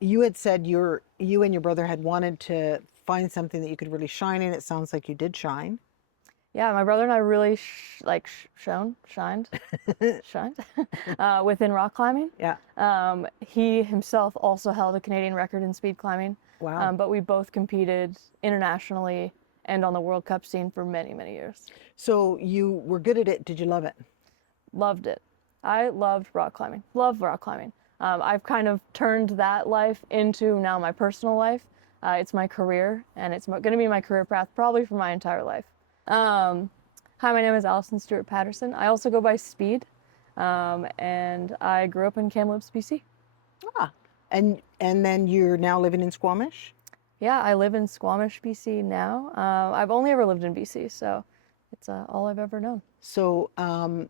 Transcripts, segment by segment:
you had said you and your brother had wanted to find something that you could really shine in. It sounds like you did shine. Yeah, my brother and I really shined within rock climbing. Yeah. He himself also held a Canadian record in speed climbing, Wow. but we both competed internationally and on the World Cup scene for many, many years. So you were good at it. Did you love it? Loved it. I loved rock climbing. Love rock climbing. I've kind of turned that life into now my personal life. It's my career, and it's going to be my career path probably for my entire life. Um, Hi, my name is Alison Stewart Patterson. I also go by Speed, and I grew up in Kamloops, BC. Ah. And then you're now living in Squamish? Yeah, I live in Squamish, BC now. I've only ever lived in BC, so it's all I've ever known. So,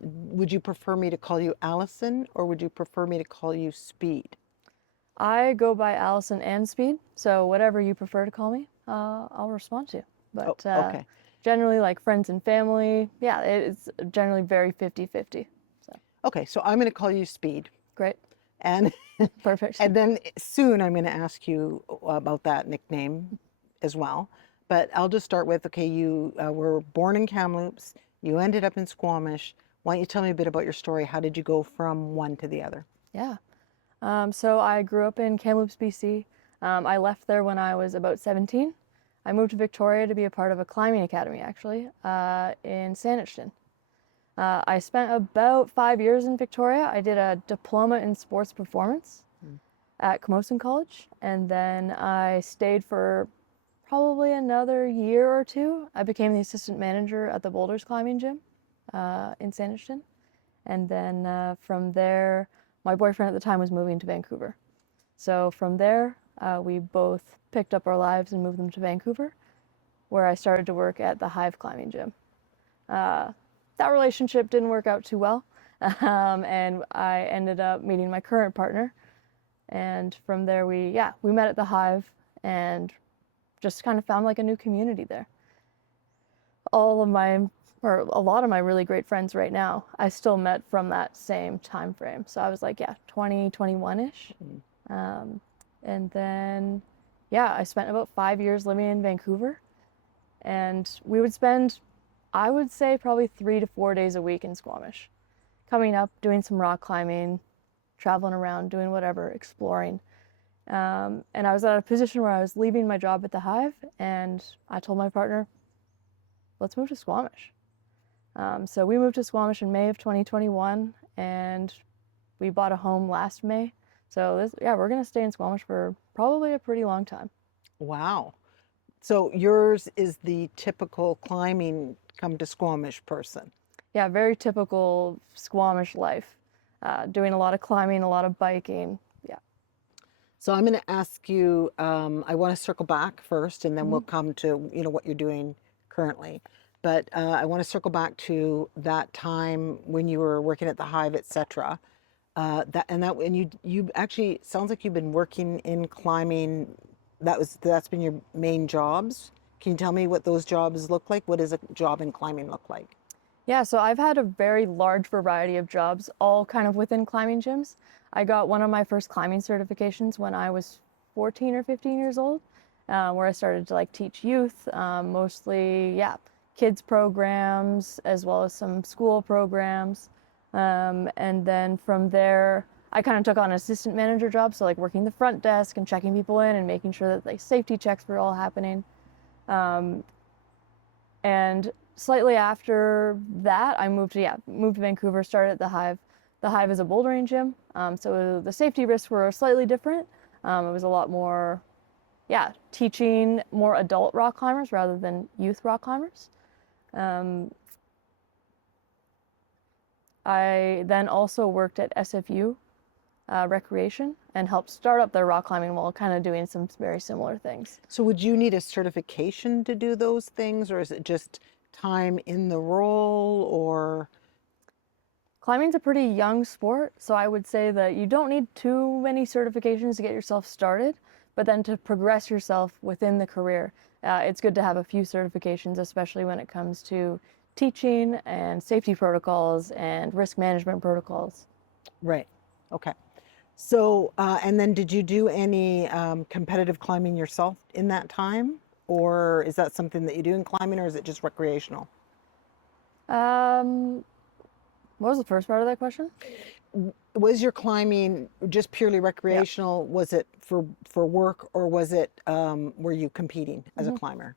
would you prefer me to call you Allison or would you prefer me to call you Speed? I go by Alison and Speed, so whatever you prefer to call me, I'll respond to. Oh, But okay. generally, like friends and family, yeah, it's generally very 50-50. So Okay, so I'm going to call you Speed. great, And perfect. and then soon I'm going to ask you about that nickname as well. But I'll just start with, okay, you were born in Kamloops, you ended up in Squamish. Why don't you tell me a bit about your story? How did you go from one to the other? Yeah. So I grew up in Kamloops, BC. I left there when I was about 17. I moved to Victoria to be a part of a climbing academy, actually, in Saanich. I spent about 5 years in Victoria. I did a diploma in sports performance Mm. at Camosun College, and then I stayed for probably another year or two. I became the assistant manager at the Boulders Climbing Gym in Saanich. And then from there, my boyfriend at the time was moving to Vancouver. So from there, we both picked up our lives and moved them to Vancouver, where I started to work at the Hive Climbing Gym. Uh, that relationship didn't work out too well, and I ended up meeting my current partner. And from there, we met at the Hive and just kind of found like a new community there. All of my or a lot of my really great friends right now, I still met from that same time frame. So I was like, yeah, 2021-ish. Mm. Um, and then, yeah, I spent about 5 years living in Vancouver. And we would spend, I would say, probably 3 to 4 days a week in Squamish, coming up, doing some rock climbing, traveling around, doing whatever, exploring. And I was at a position where I was leaving my job at the Hive, and I told my partner, let's move to Squamish. So we moved to Squamish in May of 2021, and we bought a home last May. So yeah, we're gonna stay in Squamish for probably a pretty long time. Wow. So yours is the typical climbing come to Squamish person. Yeah, very typical Squamish life. Doing a lot of climbing, a lot of biking. Yeah. So I'm going to ask you, I want to circle back first and then we'll Mm-hmm. come to, what you're doing currently. But I want to circle back to that time when you were working at the Hive, etc. And you actually sounds like you've been working in climbing. That's been your main jobs. Can you tell me what those jobs look like? What does a job in climbing look like? Yeah, so I've had a very large variety of jobs, all kind of within climbing gyms. I got one of my first climbing certifications when I was 14 or 15 years old, where I started to like teach youth, mostly, yeah, kids programs as well as some school programs. And then from there, I kind of took on an assistant manager job, so like working the front desk and checking people in and making sure that like safety checks were all happening. Um, and slightly after that, I moved to Vancouver, started at the Hive. The Hive is a bouldering gym, so the safety risks were slightly different. It was a lot more, yeah, teaching more adult rock climbers rather than youth rock climbers. Um, I then also worked at SFU Recreation and helped start up their rock climbing while kind of doing some very similar things. So would you need a certification to do those things, or is it just time in the role, or? Climbing's a pretty young sport, so I would say that you don't need too many certifications to get yourself started, but then to progress yourself within the career, it's good to have a few certifications, especially when it comes to teaching and safety protocols and risk management protocols. Right. Okay. So, and then did you do any competitive climbing yourself in that time? Or is that something that you do in climbing, or is it just recreational? Um, what was the first part of that question? Was your climbing just purely Yeah. recreational? Was it for work, or was it were you competing as a hmm climber?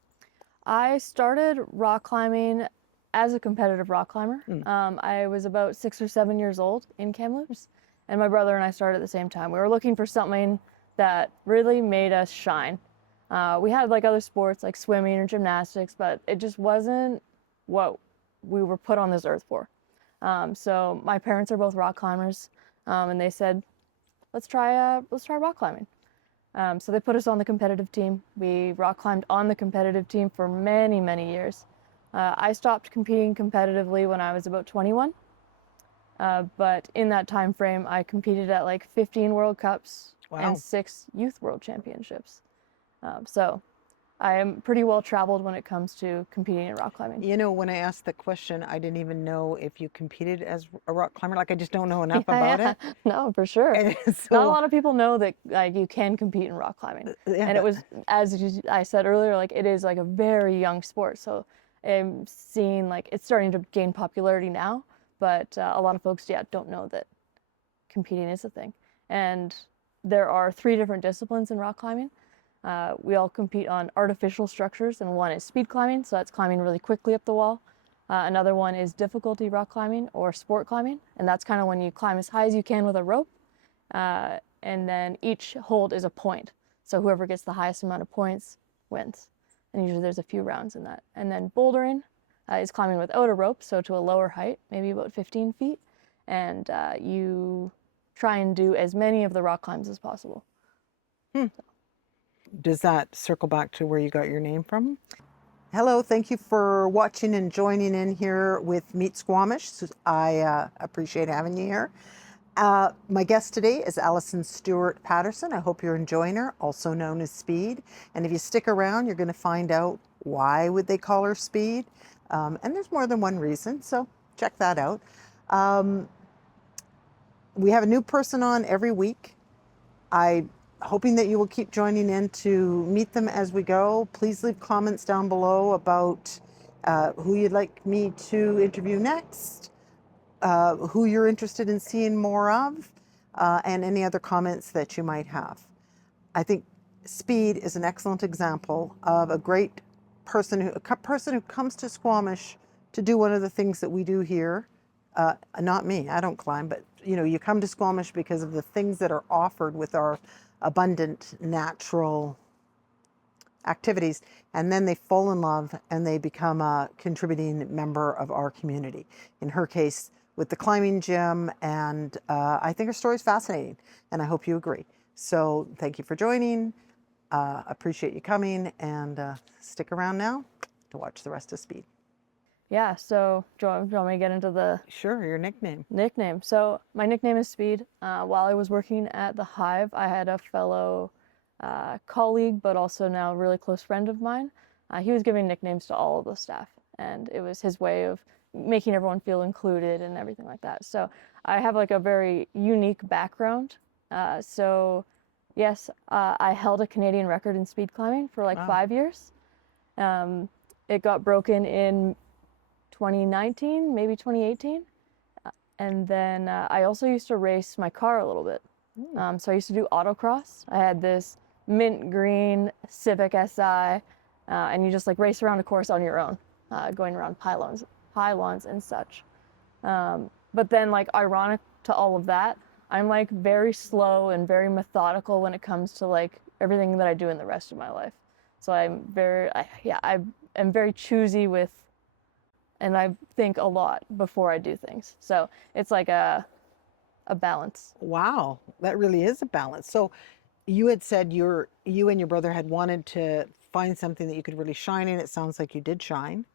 I started rock climbing as a competitive rock climber. Mm. I was about 6 or 7 years old in Kamloops, and my brother and I started at the same time. We were looking for something that really made us shine. We had like other sports like swimming or gymnastics, but it just wasn't what we were put on this earth for. So my parents are both rock climbers, and they said, let's try rock climbing." So they put us on the competitive team. We rock climbed on the competitive team for many, many years. I stopped competing competitively when I was about 21, but in that time frame, I competed at like 15 World Cups and Wow. 6 Youth World Championships. So I am pretty well traveled when it comes to competing in rock climbing. You know, when I asked the question, I didn't even know if you competed as a rock climber. Like, I just don't know enough about Yeah, it. no, for sure. And Not a so, lot of people know that like you can compete in rock climbing, yeah, and it was I said earlier, like it is like a very young sport. So I'm seeing like it's starting to gain popularity now, but a lot of folks, yeah, don't know that competing is a thing. And there are 3 different disciplines in rock climbing. We all compete on artificial structures, and one is speed climbing, so that's climbing really quickly up the wall. Another one is difficulty rock climbing or sport climbing, and that's kind of when you climb as high as you can with a rope, and then each hold is a point. So whoever gets the highest amount of points wins. And usually there's a few rounds in that. And then bouldering is climbing without a rope, so to a lower height, maybe about 15 feet, and you try and do as many of the rock climbs as possible. hmm. Does that circle back to where you got your name from? Hello, thank you for watching and joining in here with Meet Squamish. I appreciate having you here. My guest today is Alison Stewart Patterson. I hope you're enjoying her, also known as Speed. And if you stick around, you're going to find out why would they call her Speed. And there's more than one reason, so check that out. Um, we have a new person on every week. I'm hoping that you will keep joining in to meet them as we go. Please leave comments down below about who you'd like me to interview next, who you're interested in seeing more of, and any other comments that you might have. I think Speed is an excellent example of a great person who comes to Squamish to do one of the things that we do here. Not me, I don't climb, but you know, you come to Squamish because of the things that are offered with our abundant natural activities, and then they fall in love and they become a contributing member of our community. In her case, with the climbing gym, and I think her story is fascinating, and I hope you agree. So thank you for joining. Appreciate you coming, and stick around now to watch the rest of Speed. Yeah, so do you want me to get into the Sure, your nickname. nickname? So my nickname is Speed. While I was working at the Hive, I had a fellow colleague, but also now a really close friend of mine. He was giving nicknames to all of the staff, and it was his way of making everyone feel included and everything like that. So I have like a very unique background. So yes, I held a Canadian record in speed climbing for like Wow. 5 years. Um, it got broken in 2019, maybe 2018. And then I also used to race my car a little bit. So I used to do autocross. I had this mint green Civic Si, and you just like race around a course on your own, going around pylons and such. But then, like, ironic to all of that, I'm like very slow and very methodical when it comes to like everything that I do in the rest of my life. So I am very choosy with, and I think a lot before I do things. So it's like a balance. Wow, that really is a balance. So you had said you and your brother had wanted to find something that you could really shine in. It sounds like you did shine.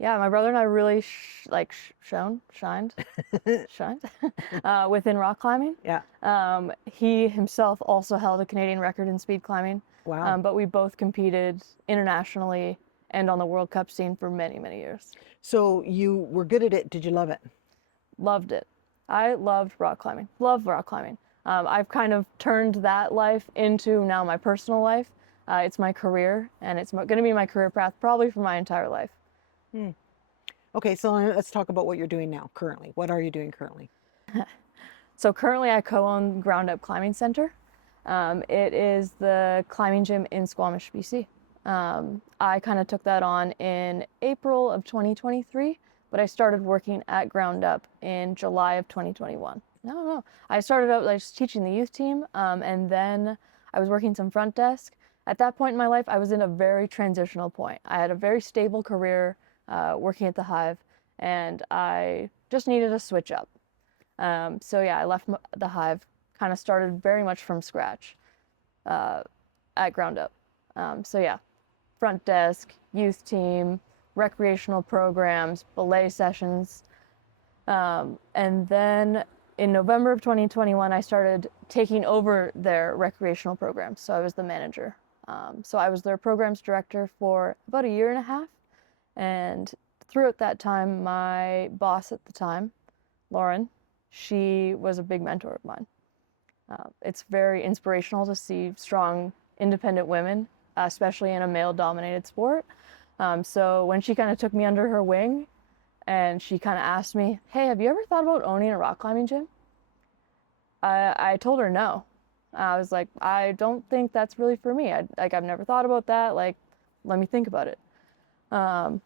Yeah, my brother and I really shined within rock climbing. Yeah. He himself also held a Canadian record in speed climbing, Wow. but we both competed internationally and on the World Cup scene for many, many years. So you were good at it. Did you love it? Loved it. I loved rock climbing. Love rock climbing. I've kind of turned that life into now my personal life. It's my career, and it's going to be my career path probably for my entire life. Hmm. Okay, so let's talk about what you're doing now, currently. What are you doing currently? So currently I co-own Ground Up Climbing Center. It is the climbing gym in Squamish, BC. I kind of took that on in April of 2023, but I started working at Ground Up in July of 2021. No. I started out like just teaching the youth team, and then I was working some front desk. At that point in my life, I was in a very transitional point. I had a very stable career working at the Hive, and I just needed a switch up. So yeah, I left the Hive, kind of started very much from scratch at Ground Up. So yeah, front desk, youth team, recreational programs, belay sessions. And then in November of 2021, I started taking over their recreational programs. So I was the manager. So I was their programs director for about a year and a half. And throughout that time, my boss at the time, Lauren, she was a big mentor of mine. It's very inspirational to see strong, independent women, especially in a male-dominated sport. So when she kind of took me under her wing and she kind of asked me, hey, have you ever thought about owning a rock climbing gym? I told her no. I was like, I don't think that's really for me. I've never thought about that. Like, let me think about it.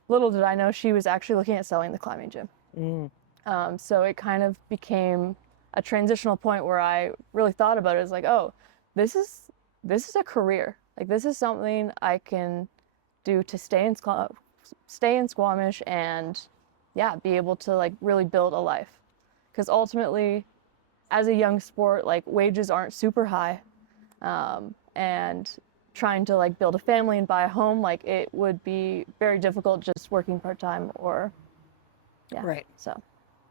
Little did I know she was actually looking at selling the climbing gym. So it kind of became a transitional point where I really thought about it as like, oh, this is a career. Like this is something I can do to stay in Squamish and yeah, be able to like really build a life. Because ultimately, as a young sport, like wages aren't super high, and trying to like build a family and buy a home, like it would be very difficult just working part-time or yeah. Right. So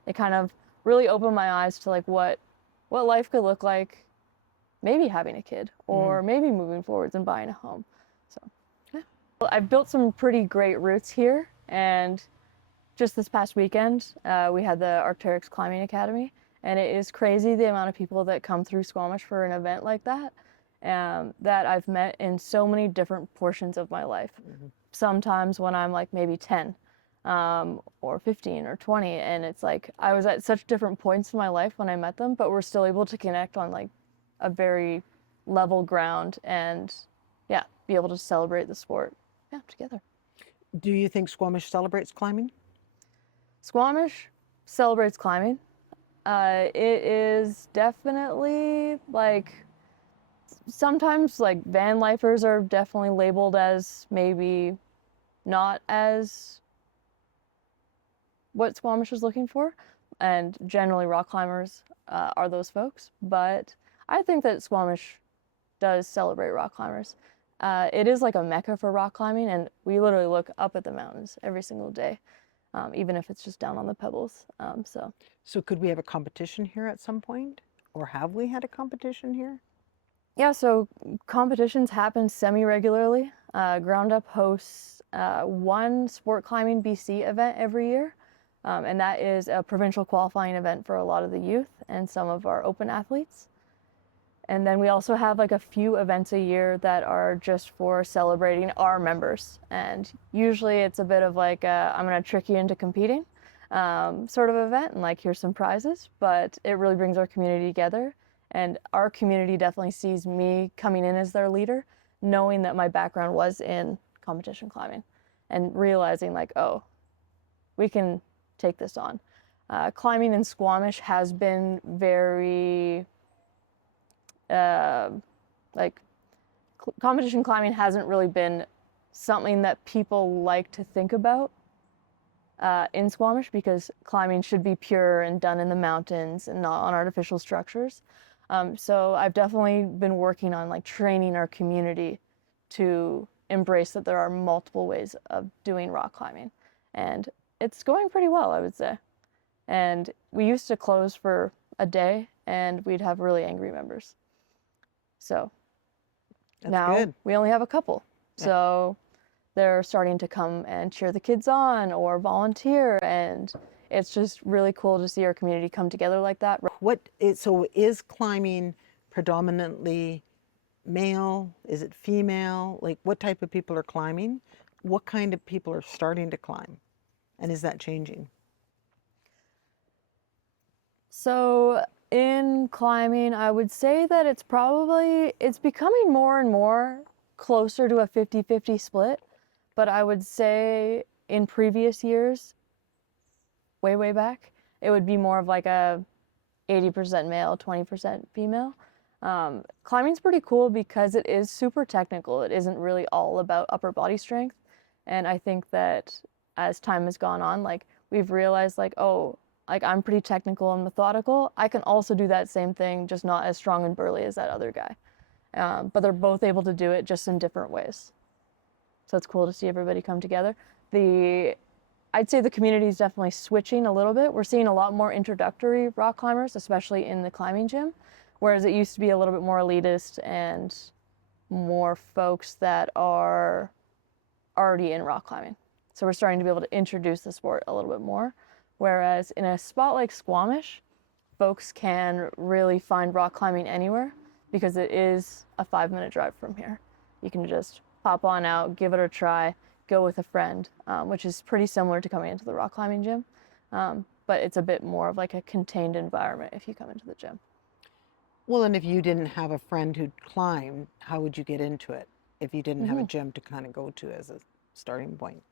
it kind of really opened my eyes to like what life could look like, maybe having a kid or maybe moving forwards and buying a home. So yeah. Well, I've built some pretty great roots here, and just this past weekend we had the Arc'teryx Climbing Academy, and it is crazy the amount of people that come through Squamish for an event like that, that I've met in so many different portions of my life. Sometimes when I'm like maybe 10, or 15 or 20, and it's like I was at such different points in my life when I met them, but we're still able to connect on like a very level ground and yeah, be able to celebrate the sport together. Do you think Squamish celebrates climbing? Squamish celebrates climbing. It is definitely like sometimes like van lifers are definitely labeled as maybe not as what Squamish is looking for, and generally rock climbers are those folks. But I think that Squamish does celebrate rock climbers. It is like a mecca for rock climbing, and we literally look up at the mountains every single day, even if it's just down on the pebbles. So could we have a competition here at some point? Or have we had a competition here? Yeah, so competitions happen semi-regularly. Ground Up hosts one Sport Climbing BC event every year, and that is a provincial qualifying event for a lot of the youth and some of our open athletes. And then we also have like a few events a year that are just for celebrating our members. And usually it's a bit of like I'm gonna trick you into competing sort of event, and like here's some prizes, but it really brings our community together. And our community definitely sees me coming in as their leader, knowing that my background was in competition climbing and realizing like, oh, we can take this on. Climbing in Squamish has been very, competition climbing hasn't really been something that people like to think about in Squamish, because climbing should be pure and done in the mountains and not on artificial structures. So I've definitely been working on like training our community to embrace that there are multiple ways of doing rock climbing, and it's going pretty well, I would say. And we used to close for a day and we'd have really angry members. So That's now good. we only have a couple. Yeah. So they're starting to come and cheer the kids on or volunteer, and it's just really cool to see our community come together like that. So is climbing predominantly male? Is it female? Like what type of people are climbing? What kind of people are starting to climb? And is that changing? So in climbing, I would say that it's becoming more and more closer to a 50-50 split. But I would say in previous years, way back, it would be more of like a 80% male, 20% female. Climbing's pretty cool because it is super technical. It isn't really all about upper body strength. And I think that as time has gone on, like we've realized like, oh, like I'm pretty technical and methodical. I can also do that same thing, just not as strong and burly as that other guy. But they're both able to do it just in different ways. So it's cool to see everybody come together. I'd say the community is definitely switching a little bit. We're seeing a lot more introductory rock climbers, especially in the climbing gym, whereas it used to be a little bit more elitist and more folks that are already in rock climbing. So we're starting to be able to introduce the sport a little bit more. Whereas in a spot like Squamish, folks can really find rock climbing anywhere because it is a 5-minute drive from here. You can just pop on out, give it a try, go with a friend, which is pretty similar to coming into the rock climbing gym. But it's a bit more of like a contained environment if you come into the gym. Well, and if you didn't have a friend who'd climb, how would you get into it if you didn't have a gym to kind of go to as a starting point?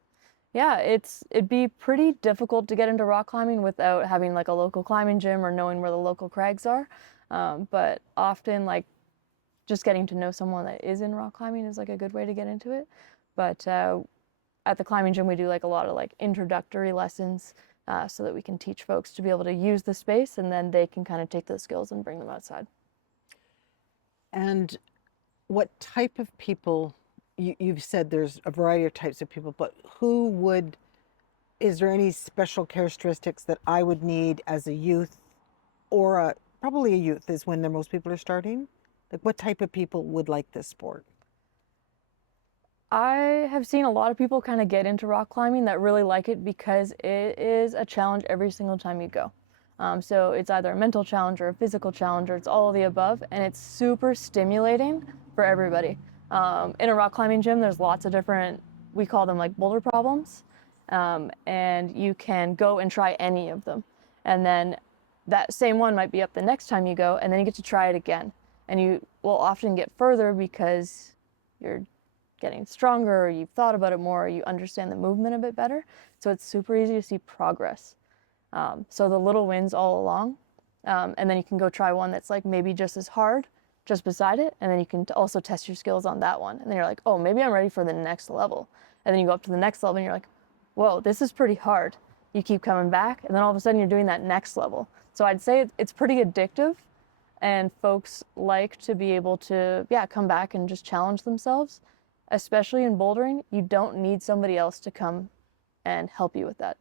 Yeah, it'd be pretty difficult to get into rock climbing without having like a local climbing gym or knowing where the local crags are. But often like just getting to know someone that is in rock climbing is like a good way to get into it. But at the climbing gym, we do like a lot of like introductory lessons so that we can teach folks to be able to use the space, and then they can kind of take those skills and bring them outside. And what type of people, you've said there's a variety of types of people, but is there any special characteristics that I would need as a youth or probably a youth is when most people are starting? Like what type of people would like this sport? I have seen a lot of people kind of get into rock climbing that really like it because it is a challenge every single time you go. So it's either a mental challenge or a physical challenge, or it's all of the above, and it's super stimulating for everybody. In a rock climbing gym, there's lots of different, we call them like boulder problems, and you can go and try any of them. And then that same one might be up the next time you go, and then you get to try it again. And you will often get further because you're getting stronger, or you've thought about it more, or you understand the movement a bit better. So it's super easy to see progress. So the little wins all along. And then you can go try one that's like maybe just as hard, just beside it. And then you can also test your skills on that one. And then you're like, oh, maybe I'm ready for the next level. And then you go up to the next level and you're like, whoa, this is pretty hard. You keep coming back, and then all of a sudden you're doing that next level. So I'd say it's pretty addictive, and folks like to be able to, come back and just challenge themselves. Especially in bouldering, you don't need somebody else to come and help you with that.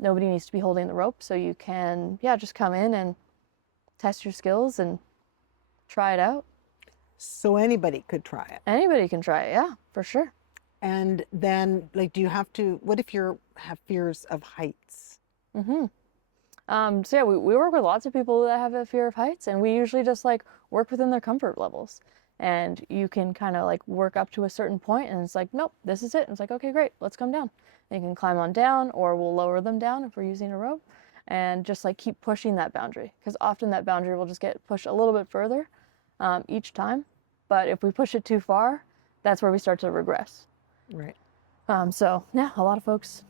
Nobody needs to be holding the rope, so you can, just come in and test your skills and try it out. So anybody could try it. Anybody can try it, yeah, for sure. And then, like, what if you have fears of heights? So we work with lots of people that have a fear of heights, and we usually just like work within their comfort levels. And you can kind of like work up to a certain point, and it's like, nope, this is it. And it's like, okay, great, let's come down. And you can climb on down, or we'll lower them down if we're using a rope, and just like keep pushing that boundary, because often that boundary will just get pushed a little bit further each time. But if we push it too far, that's where we start to regress. Right. So yeah, a lot of folks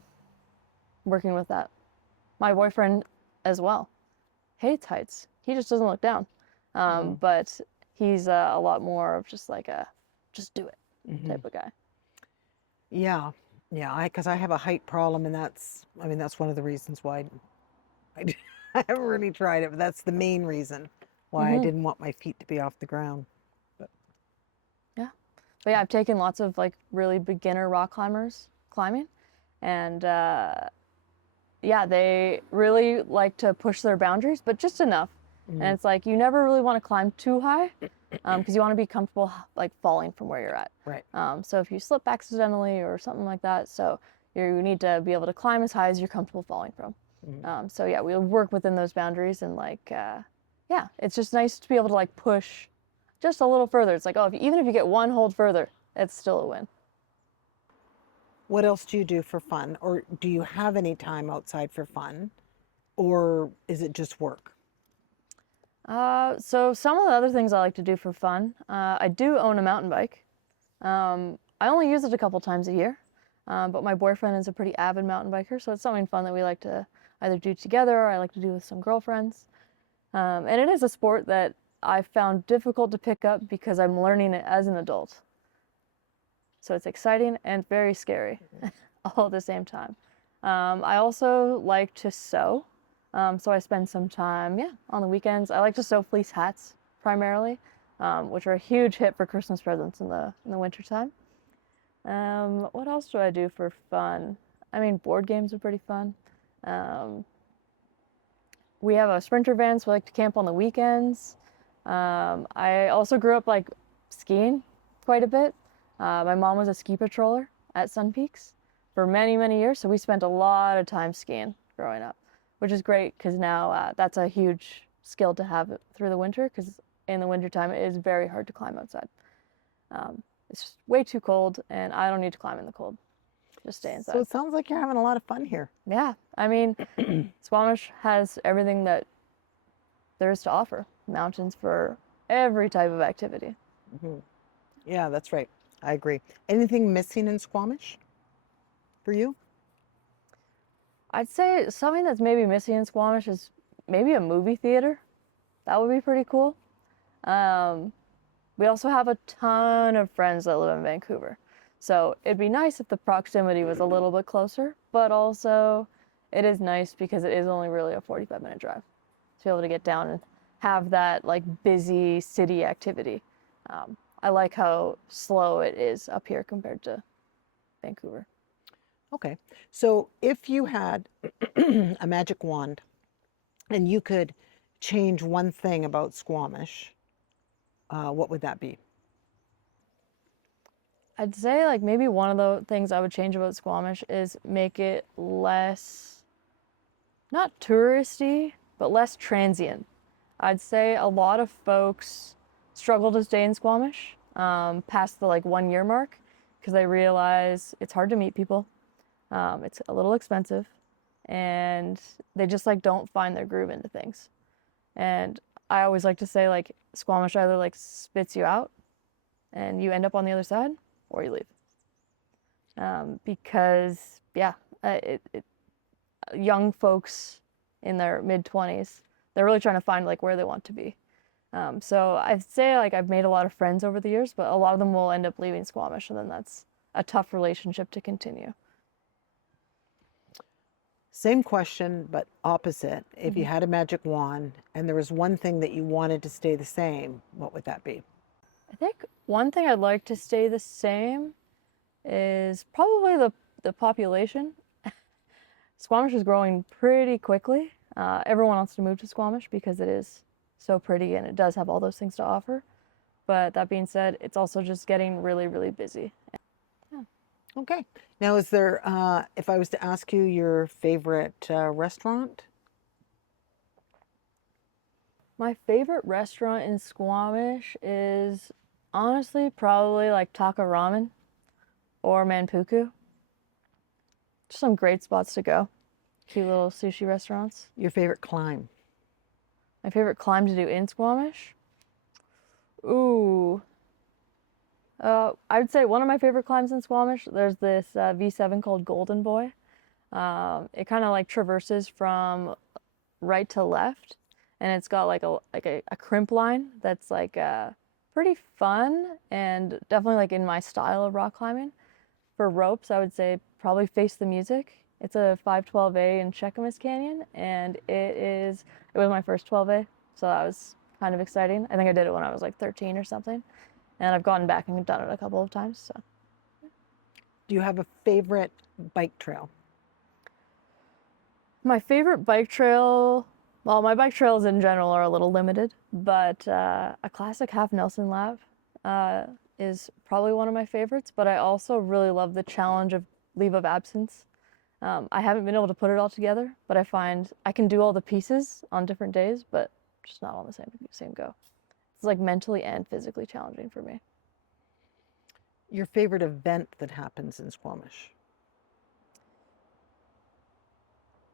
working with that. My boyfriend as well hates heights. He just doesn't look down. But he's a lot more of just like just do it type of guy. Yeah, because I have a height problem, and that's one of the reasons why I haven't really tried it, but that's the main reason why I didn't want my feet to be off the ground. But yeah, I've taken lots of like really beginner rock climbers climbing, and they really like to push their boundaries, but just enough. And it's like you never really want to climb too high because you want to be comfortable like falling from where you're at. Right. So if you slip accidentally or something like that, so you need to be able to climb as high as you're comfortable falling from. So yeah, we work within those boundaries and like, yeah, it's just nice to be able to like push just a little further. It's like, oh, even if you get one hold further, it's still a win. What else do you do for fun? Or do you have any time outside for fun? Or is it just work? So some of the other things I like to do for fun, I do own a mountain bike. I only use it a couple times a year, but my boyfriend is a pretty avid mountain biker, so it's something fun that we like to either do together or I like to do with some girlfriends. And it is a sport that I found difficult to pick up because I'm learning it as an adult. So it's exciting and very scary all at the same time. I also like to sew. So I spend some time, yeah, on the weekends. I like to sew fleece hats primarily, which are a huge hit for Christmas presents in the wintertime. What else do I do for fun? I mean, board games are pretty fun. Um, we have a sprinter van, so we like to camp on the weekends. I also grew up like skiing quite a bit. My mom was a ski patroller at Sun Peaks for many, many years, so we spent a lot of time skiing growing up, which is great because now that's a huge skill to have through the winter because in the wintertime it is very hard to climb outside. It's just way too cold, and I don't need to climb in the cold. Just stay So inside. it sounds like you're having a lot of fun here. Yeah, I mean, Squamish has everything that there is to offer. Mountains for every type of activity. Yeah, that's right. I agree. Anything missing in Squamish for you? I'd say something that's maybe missing in Squamish is maybe a movie theater. That would be pretty cool. Um, we also have a ton of friends that live in Vancouver. So it'd be nice if the proximity was a little bit closer, but also it is nice because it is only really a 45-minute drive to be able to get down and have that like busy city activity. I like how slow it is up here compared to Vancouver. Okay. So if you had a magic wand and you could change one thing about Squamish, what would that be? I'd say like maybe one of the things I would change about Squamish is make it less, not touristy, but less transient. I'd say a lot of folks struggle to stay in Squamish past the like 1 year mark because they realize it's hard to meet people. It's a little expensive, and they just like don't find their groove into things. And I always like to say like Squamish either like spits you out and you end up on the other side, or you leave. Because yeah, young folks in their mid 20s, they're really trying to find like where they want to be. So I'd say like I've made a lot of friends over the years, but a lot of them will end up leaving Squamish, and then that's a tough relationship to continue. Same question, but opposite. If you had a magic wand and there was one thing that you wanted to stay the same, what would that be? I think one thing I'd like to stay the same is probably the population. Squamish is growing pretty quickly. Everyone wants to move to Squamish because it is so pretty and it does have all those things to offer. But that being said, it's also just getting really, really busy. Yeah. Okay. Now, is there, if I was to ask you your favorite restaurant? My favorite restaurant in Squamish is honestly probably like Taka Ramen or Manpuku. Just some great spots to go. Cute little sushi restaurants. Your favorite climb? My favorite climb to do in Squamish? Ooh. I would say one of my favorite climbs in Squamish, there's this V7 called Golden Boy. It kind of like traverses from right to left, and it's got like a crimp line that's like pretty fun and definitely like in my style of rock climbing. For ropes, I would say probably Face the Music. It's a 512A in Cheakamus Canyon, and it was my first 12A, so that was kind of exciting. I think I did it when I was like 13 or something, and I've gone back and done it a couple of times. So, Do you have a favorite bike trail? my favorite bike trail, well, my bike trails in general are a little limited, but a classic half Nelson lap is probably one of my favorites. But I also really love the challenge of leave of absence. I haven't been able to put it all together, but I find I can do all the pieces on different days, but just not on the same go. It's like mentally and physically challenging for me. Your favorite event that happens in Squamish?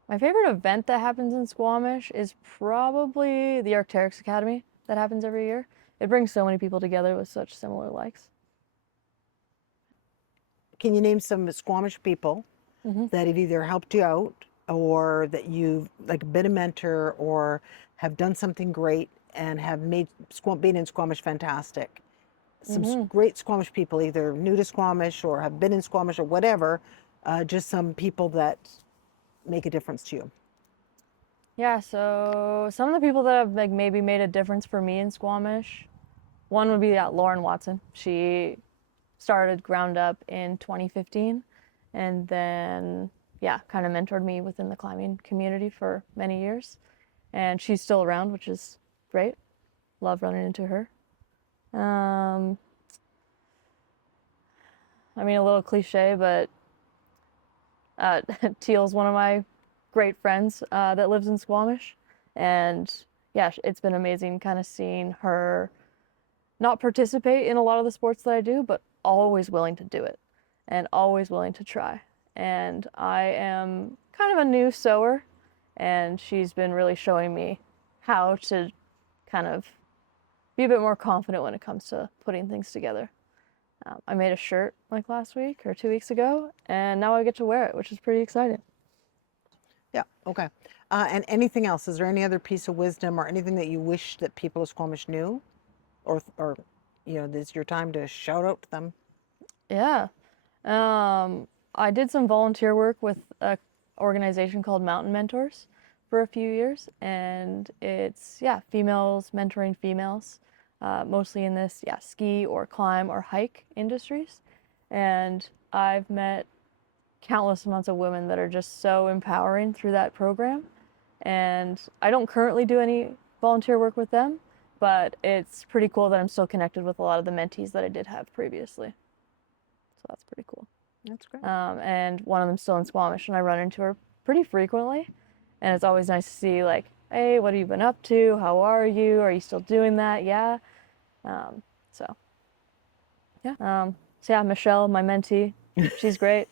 My favorite event that happens in Squamish is probably the Arc'teryx Academy that happens every year. It brings so many people together with such similar likes. Can you name some Squamish people Hmm. that have either helped you out or that you've like been a mentor or have done something great and have made being in Squamish fantastic? Some Hmm. great Squamish people, either new to Squamish or have been in Squamish or whatever, just some people that make a difference to you. Yeah, so some of the people that have like maybe made a difference for me in Squamish, one would be Lauren Watson. She started ground up in 2015 and then yeah, kind of mentored me within the climbing community for many years. And she's still around, which is great. Love running into her. Um, I mean, a little cliche, but Teal's one of my great friends that lives in Squamish. And yeah, it's been amazing kind of seeing her not participate in a lot of the sports that I do, but always willing to do it and always willing to try. And I am kind of a new sewer, and she's been really showing me how to kind of be a bit more confident when it comes to putting things together. I made a shirt like last week or 2 weeks ago, and now I get to wear it, which is pretty exciting. Yeah, okay. And anything else? Is there any other piece of wisdom or anything that you wish that people of Squamish knew? Or this is your time to shout out to them. Yeah. I did some volunteer work with a organization called Mountain Mentors for a few years, and it's yeah, females mentoring females, mostly in this yeah, ski or climb or hike industries. And I've met countless amounts of women that are just so empowering through that program. And I don't currently do any volunteer work with them, but it's pretty cool that I'm still connected with a lot of the mentees that I did have previously. So that's pretty cool. That's great. And one of them's still in Squamish, and I run into her pretty frequently. And it's always nice to see, like, hey, what have you been up to? How are you? Are you still doing that? Yeah. Um, so, yeah. So, yeah, Michelle, my mentee, she's great.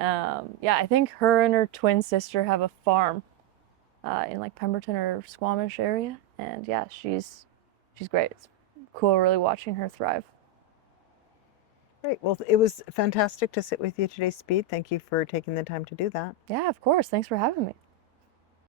Yeah, I think her and her twin sister have a farm in like Pemberton or Squamish area. And yeah, she's great. It's cool really watching her thrive. Great. Well, it was fantastic to sit with you today, Speed. Thank you for taking the time to do that. Yeah, of course. Thanks for having me.